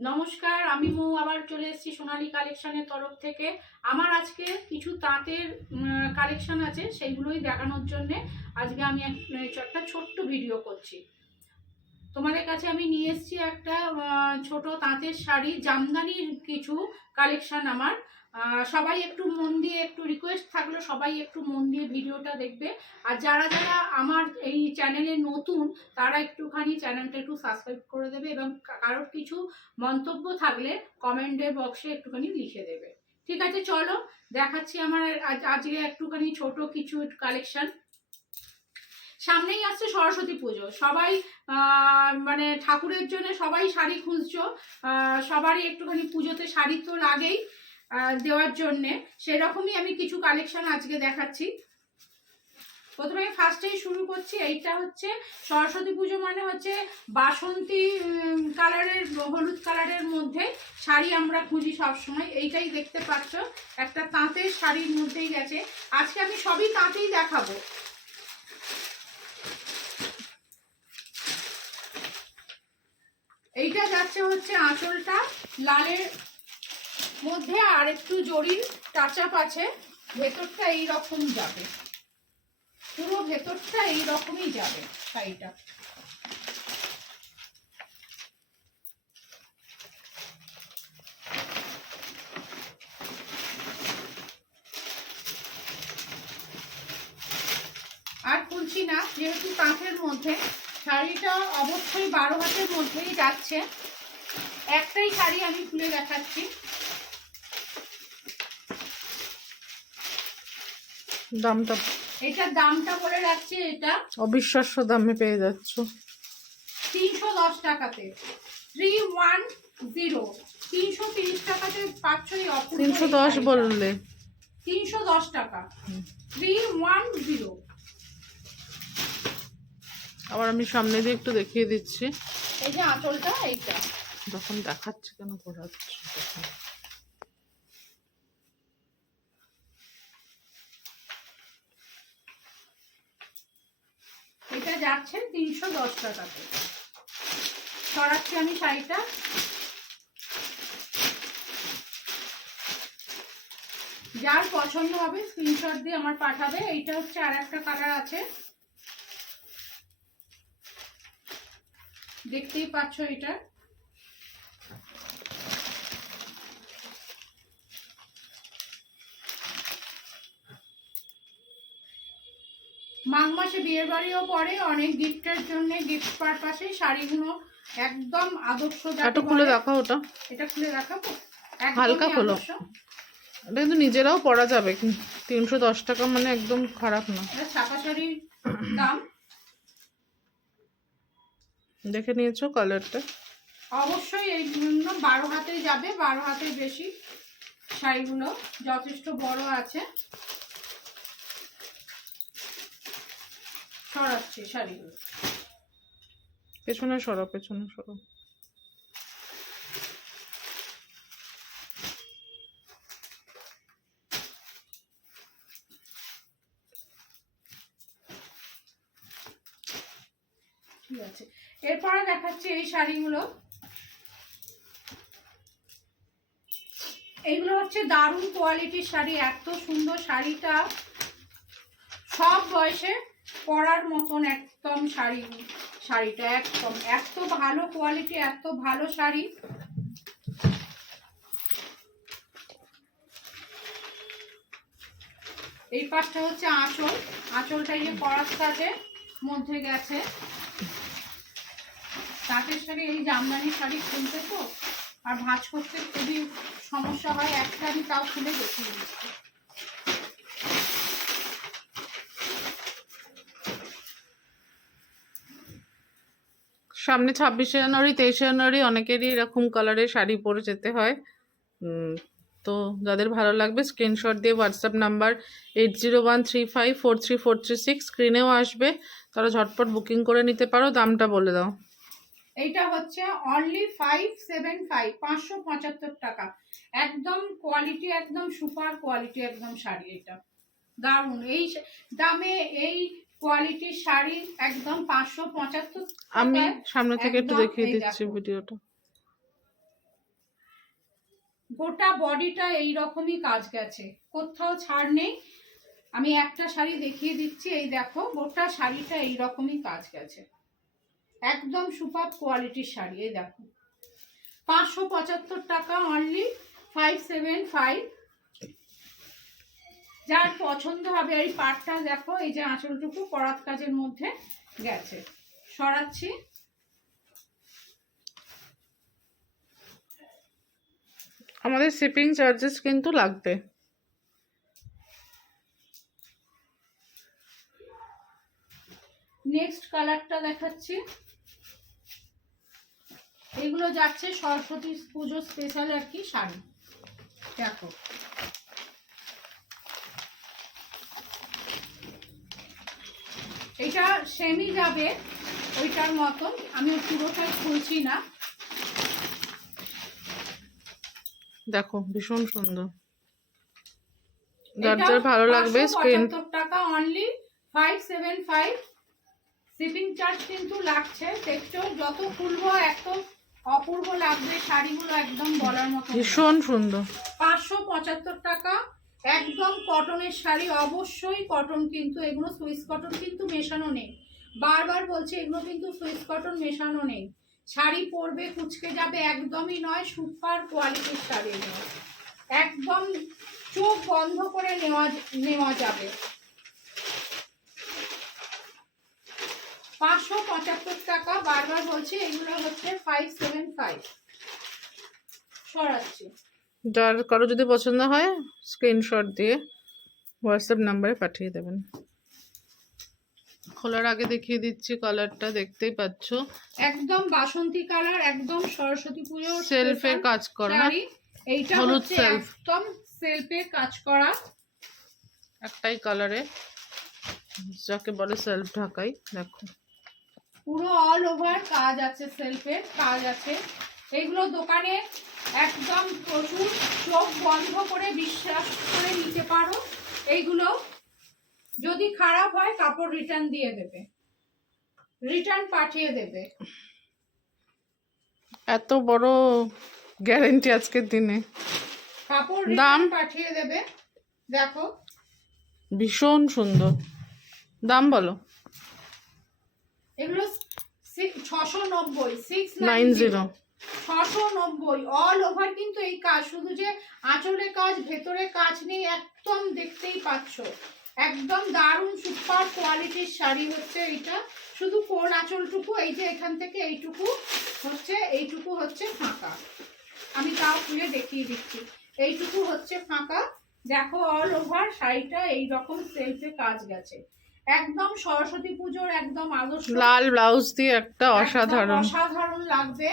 নমস্কার, আমি মৌ, আবার চলে এসেছি সোনালি কালেকশানের তরফ থেকে। আমার আজকে কিছু তাঁতের কালেকশান আছে, সেইগুলোই দেখানোর জন্যে আজকে আমি এক- একটা ছোট্ট ভিডিও করছি। তোমাদের কাছে আমি নিয়ে এসেছি একটা ছোট তাঁতের শাড়ি, জামদানির কিছু কালেকশান আমার। সবাই একটু মন দিয়ে একটু রিকোয়েস্ট থাকল সবাই একটু মন দিয়ে ভিডিওটা দেখবে। আর যারা যারা আমার এই চ্যানেলে নতুন, তারা একটুখানি চ্যানেলটা একটু সাবস্ক্রাইব করে দেবে এবং কারোর কিছু মন্তব্য থাকলে কমেন্টের বক্সে একটুখানি লিখে দেবে। ঠিক আছে, চলো, দেখাচ্ছি আমার আজ, আজকে একটুখানি ছোট কিছু কালেকশন সামনেই আসছে সরস্বতী পুজো। সবাই মানে ঠাকুরের জন্য সবাই শাড়ি খুঁজছো। সবারই একটুখানি পুজোতে শাড়ি তো লাগেই। দেওয়ার জন্যে। সেরকমই আমি কিছু কালেকশন আজকে দেখাচ্ছি। প্রথমে ফার্স্টেই শুরু করছি, এইটা হচ্ছে সরস্বতী পুজো মানে হচ্ছে বাসন্তী কালারের হলুদ কালারের মধ্যে শাড়ি আমরা খুঁজি সবসময়। এইটাই দেখতে পাচ্ছ, একটা তাঁতের শাড়ির মধ্যেই গেছে। আজকে আমি সবই তাঁতেই দেখাবো। এইটা যাচ্ছে হচ্ছে আঁচলটা, লালের মধ্যে আর একটু জরির টাচাপ আছে, ভেতরটা এই রকম যাবে। পুরো ভেতরটা এই রকমই যাবে শাড়িটা আর খুলছি না, যেহেতু কাঁথের মধ্যে, শাড়িটা অবশ্যই বারো হাতের মধ্যেই যাচ্ছে। একটাই শাড়ি আমি খুলে দেখাচ্ছি। দামটা। এটা দামটা বলে রাখছি এটা। অবিশ্বাস্য দামে পেয়ে যাচ্ছ। তিনশো দশ টাকাতে। Three one zero. তিনশো তিরিশ টাকাতে পাচ্ছ এই অপূর্ব তিনশো দশ বললে। তিনশো দশ টাকা। Three one zero. আবার আমি সামনে দিয়ে একটু দেখিয়ে দিচ্ছি। এই যে আঁচলটা এইটা। যখন দেখাচ্ছে কেন ঘোরাচ্ছে এটা যাচ্ছে তিনশো দশ টাকাতে সরাচ্ছি আমি শাড়িটা। যার পছন্দ হবে স্ক্রিনশট দিয়ে আমার পাঠাবে। এইটা হচ্ছে আর একটা কালার আছে। দেখতেই পাচ্ছ এটা। মাঘ মাসে বিয়ের বাড়িও পরে অনেক গিফটের জন্য গিফট পারপাসে শাড়িগুলো একদম আদর্শ একটু খুলে। দেখা ওটা। এটা খুলে দেখাবো? হালকা খোলো। এটা কিন্তু নিজেরাও পরা যাবে তিনশো দশ টাকা মানে একদম খারাপ না। ছাপা শাড়ির দাম। দেখে নিয়েছো কালারটা? অবশ্যই এই জন্য বারো হাতে যাবে বারো হাতের বেশি শাড়িগুলো যথেষ্ট বড় আছে। সরাচ্ছে শাড়িগুলো পেছনে সরো পেছনে সরো। ঠিক আছে। এরপরে দেখাচ্ছি এই শাড়িগুলো। এইগুলো হচ্ছে দারুণ কোয়ালিটির শাড়ি এত সুন্দর শাড়িটা। সব বয়সে পরার মতন একদম শাড়ি, শাড়িটা একদম, এত ভালো কোয়ালিটি এত ভালো শাড়ি। এই পাশটা হচ্ছে আঁচল, আঁচলটা যে পরার কাজে মধ্যে গেছে। তাঁতের শাড়ি, এই জামদানি শাড়ি খুলতে তো আর ভাঁজ করতে খুবই সমস্যা হয়, একটা আমি তাও খুলে দেখিয়ে দিচ্ছি সামনে ছাব্বিশে জানুয়ারি, তেইশে জানুয়ারি অনেকেরই এরকম কালারের শাড়ি পরে যেতে হয়। তো যাদের ভালো লাগবে স্ক্রিনশট দিয়ে WhatsApp number eight zero one three five four three four three six স্ক্রিনেও আসবে। তারা ঝটপট বুকিং করে নিতে পারো, দামটা বলে দাও। এইটা হচ্ছে অনলি ফাইভ সেভেন ফাইভ পাঁচশো পঁচাত্তর টাকা। একদম কোয়ালিটি একদম সুপার কোয়ালিটি একদম শাড়ি এটা। দারুণ। এই দামে এই কোয়ালিটির শাড়ি একদম পাঁচশো পঁচাত্তর আমি সামনে থেকে একটু দেখিয়ে দিচ্ছি ভিডিওটা। গোটা বডিটা এই রকমই কাজ গেছে। কোথাও ছাড় নেই। আমি একটা শাড়ি দেখিয়ে দিচ্ছি এই দেখো গোটা শাড়িটা এই রকমই কাজ গেছে। একদম সুপার কোয়ালিটির শাড়ি এই দেখো। পাঁচশো পঁচাত্তর টাকা অনলি ফাইভ সেভেন ফাইভ যার পছন্দ হবে এই পাটটা দেখো এই যে আঁচলটুকু করাত কাজের মধ্যে গেছে। সরাচ্ছি। আমাদের শিপিং চার্জেস কিন্তু লাগবে। নেক্সট কালারটা দেখাচ্ছি। এগুলো যাচ্ছে সরস্বতী পুজো স্পেশাল আর কি শাড়ি। দেখো। এটা সেমি যাবে ওইটার মতন। আমি পুরোটাই খুলছি না। দেখো ভীষণ সুন্দর। যার ভালো লাগবে স্ক্রিন টাকা only five seven five shipping charge কিন্তু লাগছে। দেখছ যত খুলবো এত অপূর্ব লাগবে শাড়িগুলো একদম বলার মতো ভীষণ সুন্দর। পাঁচশো পঁচাত্তর টাকা একদম কটনের শাড়ি, অবশ্যই কটন কিন্তু, এগুলো সুইস কটন কিন্তু মেশানো নেই। বারবার বলছে, এগুলো কিন্তু সুইস কটন মেশানো নেই। শাড়ি পরবে, কুচকে যাবে, একদমই নয়, সুপার কোয়ালিটির শাড়ি এগুলো একদম চোখ বন্ধ করে নেওয়া নেওয়া যাবে। পাঁচশো পঁচাত্তর টাকা, বারবার বলছে, এগুলো হচ্ছে ফাইভ সেভেন ফাইভ সরাচ্ছি। যার কারও যদি পছন্দ হয় স্ক্রিনশট দিয়ে হোয়াটসঅ্যাপ নাম্বারে পাঠিয়ে দেবেন। খোলার আগে দেখিয়ে দিচ্ছি কালারটা দেখতেই পাচ্ছ। একদম বাসন্তী কালার একদম সরস্বতী পুজো সেলফের কাজ করা? এইটা হচ্ছে একদম সেলফে কাজ করা। একটাই কালারে যাকে বলে সেলফ ঢাকাই দেখো। পুরো অল ওভার কাজ আছে সেলফের কাজ আছে। এইগুলো দোকানে একদম প্রচুর চোখ বন্ধ করে বিশ্বাস করে নিতে পারো। এইগুলো যদি খারাপ হয় কাপড় রিটার্ন দিয়ে দেবে। রিটার্ন পাঠিয়ে দেবে। এত বড় গ্যারেন্টি আজকের দিনে। কাপড় দাম? পাঠিয়ে দেবে। দেখো। ভীষণ সুন্দর। দাম বলো। এগুলো ছশো নব্বই সিক্স নাইন জিরো ছশো নব্বই। অল ওভার কিন্তু এই কাজ শুধু যে আঁচলে কাজ ভেতরে কাজ নেই একদম দেখতেই পাচ্ছ। একদম দারুণ সুপার কোয়ালিটির শাড়ি হচ্ছে এটা শুধু কোন আঁচলটুকু এই যে এখান থেকে এইটুকু হচ্ছে এইটুকু হচ্ছে ফাঁকা। আমি তাও খুলে দেখিয়ে দিচ্ছি। এইটুকু হচ্ছে ফাঁকা। দেখো অল ওভার শাড়িটা এই রকম সেলফে কাজ গেছে। একদম সরস্বতী পুজোর একদম আদর্শ। লাল ব্লাউজ দিয়ে একটা অসাধারণ। অসাধারণ লাগবে।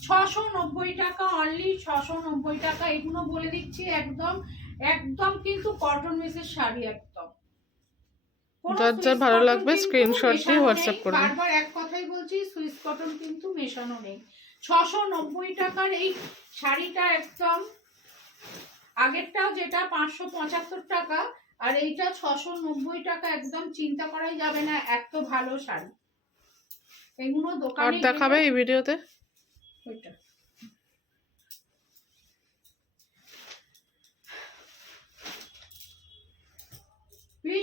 ছশো নব্বই টাকা অনলি ছশো নব্বই টাকা এগুলো বলে দিচ্ছি একদম একদম কিন্তু কটন মেসের শাড়ি একদম যার যার ভালো লাগবে screenshot দিয়ে নেই। করবেন। বারবার এক কথাই বলছি সুইস কটন কিন্তু মেশানো নেই ছশো নব্বই টাকার এই শাড়িটা একদম আগেরটাও যেটা পাঁচশো পঁচাত্তর টাকা আর এইটা ছশো নব্বই টাকা একদম চিন্তা করাই যাবে না এত ভালো শাড়ি এগুলো আর দেখাবে এই ভিডিওতে ওইটা।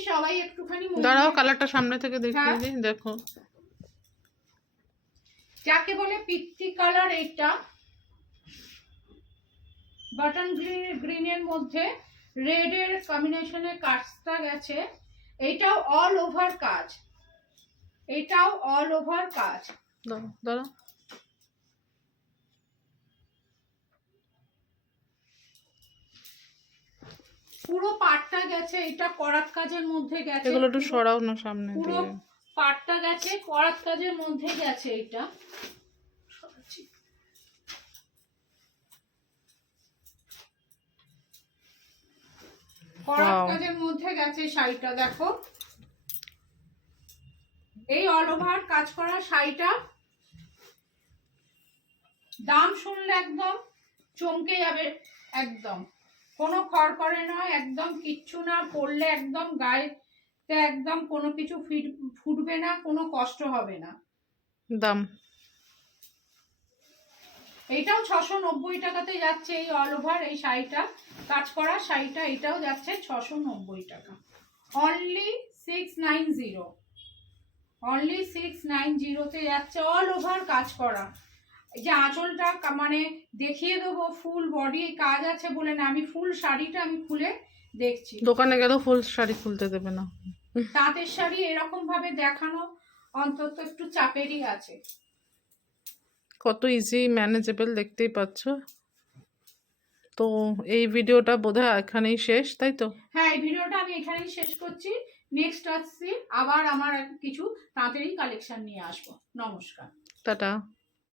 সবাই একটুখানি দাঁড়াও কালারটা সামনে থেকে দেখিয়ে হ্যাঁ। দিই দেখো। যাকে বলে পিত্তি কালার এইটা বাটন গ্রিন গ্রিনের মধ্যে রেড এর কম্বিনেশনে কাজটা গেছে। এইটাও অল ওভার কাজ। এটাও অল ওভার কাজ। দাঁড়াও দাঁড়াও। পুরো পাটটা গেছে এটা করাত কাজের মধ্যে গেছে। এগুলো একটু সরাও না সামনে পুরো পাটটা গেছে করাত কাজের মধ্যে গেছে এটা। করাত কাজের মধ্যে গেছে শাড়িটা দেখো। এই অল ওভার কাজ করা শাড়িটা। দাম শুনলে একদম চমকে যাবে একদম। কোনো খড়কড়ে নয় একদম কিচ্ছু না পড়লে একদম গায়ে একদম কোনো কিছু ফিট ফুটবে না কোনো কষ্ট হবে না। দাম। এইটাও ছশো নব্বই টাকাতে যাচ্ছে এই অল ওভার এই শাড়িটা। কাজ করা শাড়িটা এটাও যাচ্ছে ছশো নব্বই টাকা। Only six nine zero only six nine জিরোতে যাচ্ছে অল ওভার কাজ করা। এই যে আঁচলটা মানে দেখিয়ে দেবো ফুল বডি কাজ আছে বলে না আমি ফুল শাড়িটা আমি খুলে দেখছি। দোকানে গেলেও ফুল শাড়ি খুলতে দেবে না। তাঁতের শাড়ি এরকম ভাবে দেখানো অন্তত একটু চাপেরই আছে। কত ইজি ম্যানেজেবল দেখতেই পাচ্ছ। তো এই ভিডিওটা বোধহয় এখানেই শেষ তাই তো? হ্যাঁ এই ভিডিওটা আমি এখানেই শেষ করছি। নেক্সট আসছি আবার আমার কিছু তাঁতেরই কালেকশন নিয়ে আসব। নমস্কার। টাটা।